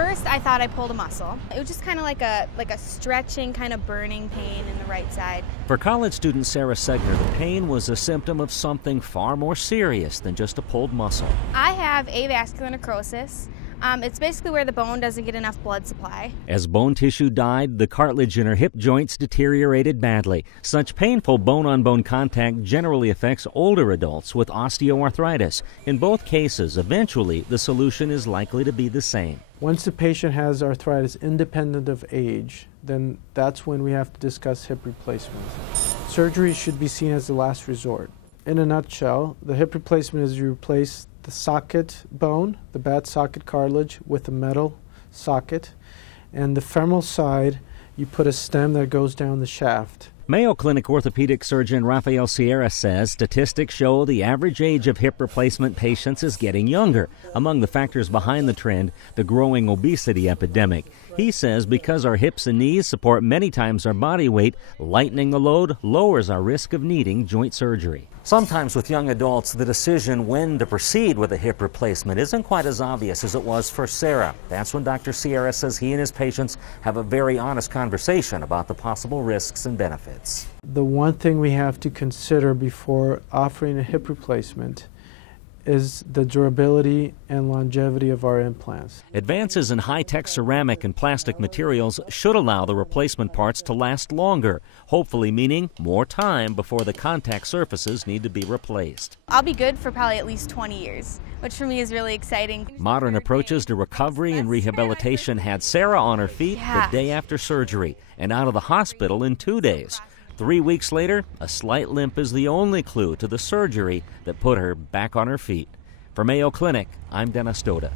first I thought I pulled a muscle. It was just kind of like a stretching, kind of burning pain in the right side. For college student Sarah Segner, the pain was a symptom of something far more serious than just a pulled muscle. I have avascular necrosis. It's basically where the bone doesn't get enough blood supply. As bone tissue died, the cartilage in her hip joints deteriorated badly. Such painful bone-on-bone contact generally affects older adults with osteoarthritis. In both cases, eventually, the solution is likely to be the same. Once the patient has arthritis independent of age, then that's when we have to discuss hip replacement. Surgery should be seen as the last resort. In a nutshell, the hip replacement is you replace the socket bone, the bad socket cartilage, with a metal socket, and the femoral side, you put a stem that goes down the shaft. Mayo Clinic orthopedic surgeon Rafael Sierra says statistics show the average age of hip replacement patients is getting younger. Among the factors behind the trend, the growing obesity epidemic. He says because our hips and knees support many times our body weight, lightening the load lowers our risk of needing joint surgery. Sometimes with young adults, the decision when to proceed with a hip replacement isn't quite as obvious as it was for Sarah. That's when Dr. Sierra says he and his patients have a very honest conversation about the possible risks and benefits. The one thing we have to consider before offering a hip replacement is the durability and longevity of our implants. Advances in high-tech ceramic and plastic materials should allow the replacement parts to last longer, hopefully meaning more time before the contact surfaces need to be replaced. I'll be good for probably at least 20 years, which for me is really exciting. Modern approaches to recovery and rehabilitation had Sarah on her feet the day after surgery and out of the hospital in 2 days. 3 weeks later, a slight limp is the only clue to the surgery that put her back on her feet. For Mayo Clinic, I'm Dennis Stoda.